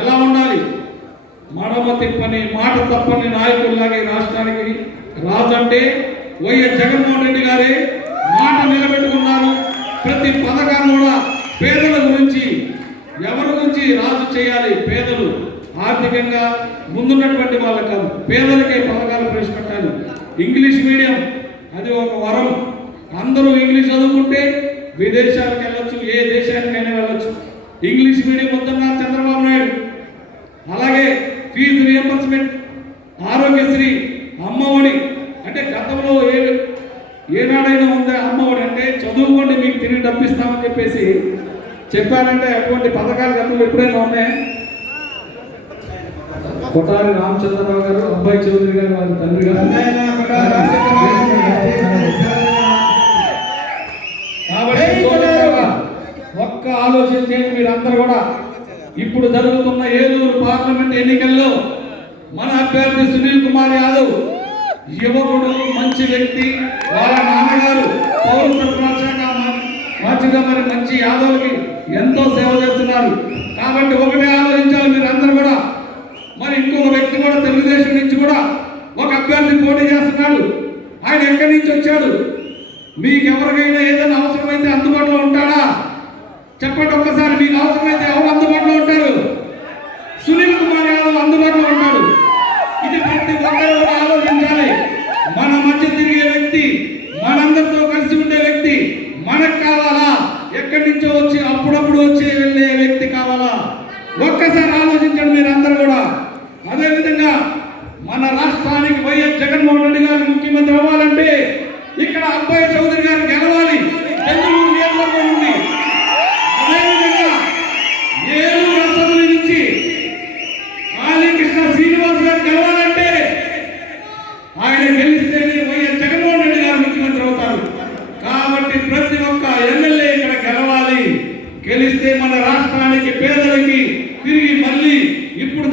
ఎలా ఉండాలి? మడమ తిప్పని మాట తప్పని నాయకుల్లాగా ఈ రాష్ట్రానికి రాజు అంటే వైఎస్ జగన్మోహన్ రెడ్డి గారే మాట నిలబెట్టుకున్నారు. ప్రతి పథకాన్ని కూడా పేదల గురించి, ఎవరి గురించి రాజు చేయాలి? పేదలు ఆర్థికంగా ముందున్నటువంటి వాళ్ళకి కాదు, పేదలకే పథకాలు ప్రవేశపెట్టాలి. ఇంగ్లీష్ మీడియం అది ఒక వరం. అందరూ ఇంగ్లీష్ చదువుకుంటే విదేశాలకు వెళ్ళొచ్చు, ఏ దేశానికైనా వెళ్ళొచ్చు. ఇంగ్లీష్ మీడియం వద్దన్నారు చంద్రబాబు నాయుడు. అలాగే ఫీజు రియంబర్స్మెంట్, ఆరోగ్యశ్రీ, అమ్మఒడి. అంటే గతంలో ఏనాడైనా ఉందా అమ్మఒడి? అంటే చదువుకోండి మీకు తిరిగి డబ్బిస్తామని చెప్పేసి చెప్పారంటే అటువంటి పథకాలు గతంలో ఎప్పుడైనా ఉన్నాయా? కొటారి రామచంద్రరావు గారు, అబ్బాయి చౌదరి గారు వారి తండ్రి గారు. కాబట్టి ఒక్క ఆలోచన చేయండి మీరందరూ కూడా. ఇప్పుడు జరుగుతున్న ఏలూరు పార్లమెంట్ ఎన్నికల్లో మన అభ్యర్థి సునీల్ కుమార్ యాదవ్ యువకుడు, మంచి వ్యక్తి. వాళ్ళ నాన్నగారు పౌర సరఫరా శాఖ మంచిగా మరి మంచి యాదవ్కి ఎంతో సేవ చేస్తున్నారు. కాబట్టి ఒకటే ఆలోచించాలి మీరందరూ కూడా. మరి ఇంకొక వ్యక్తి కూడా తెలుగుదేశం నుంచి కూడా ఒక అభ్యర్థి పోటీ చేస్తున్నాడు. ఆయన ఎక్కడి నుంచి వచ్చాడు? మీకు ఎవరికైనా ఏదైనా అవసరమైతే అందుబాటులో ఉంటాడా? చెప్పండి ఒక్కసారి. మీకు అవసరమైతే ఎవరు అందుబాటులో ఉంటారు? సునీల్ కుమార్ యాదవ్ అందుబాటులో ఉంటాడు. ఇది ప్రతి ఒక్కరు కూడా ఆలోచించాలి. మన మధ్య తిరిగే వ్యక్తి, మనందరితో కలిసి ఉండే వ్యక్తి మనకు కావాలా? ఎక్కడి నుంచో వచ్చి అప్పుడప్పుడు వచ్చి వెళ్ళే వ్యక్తి కావాలా? ఒక్కసారి ఆలోచించండి మీరందరూ కూడా. అదేవిధంగా మన రాష్ట్రానికి వైఎస్ జగన్మోహన్ రెడ్డి గారు ముఖ్యమంత్రి అవ్వాలంటే ఇక్కడ అబ్బాయి చౌదరి గారు గెలవాలి బెంగళూరు నియోజకవర్గం నుండి. అదేవిధంగా ఏలూరు అసెంబ్లీ నుంచి కాళీకృష్ణ శ్రీనివాస్ గారు గెలవాలంటే ఆయన గెలిస్తేనే వైఎస్ జగన్మోహన్ రెడ్డి గారు ముఖ్యమంత్రి అవుతారు. కాబట్టి ప్రతి ఒక్క ఎమ్మెల్యే ఇక్కడ గెలవాలి. గెలిస్తే మన రాష్ట్రానికి, పేదలకి తిరిగి మళ్ళీ ఇప్పుడు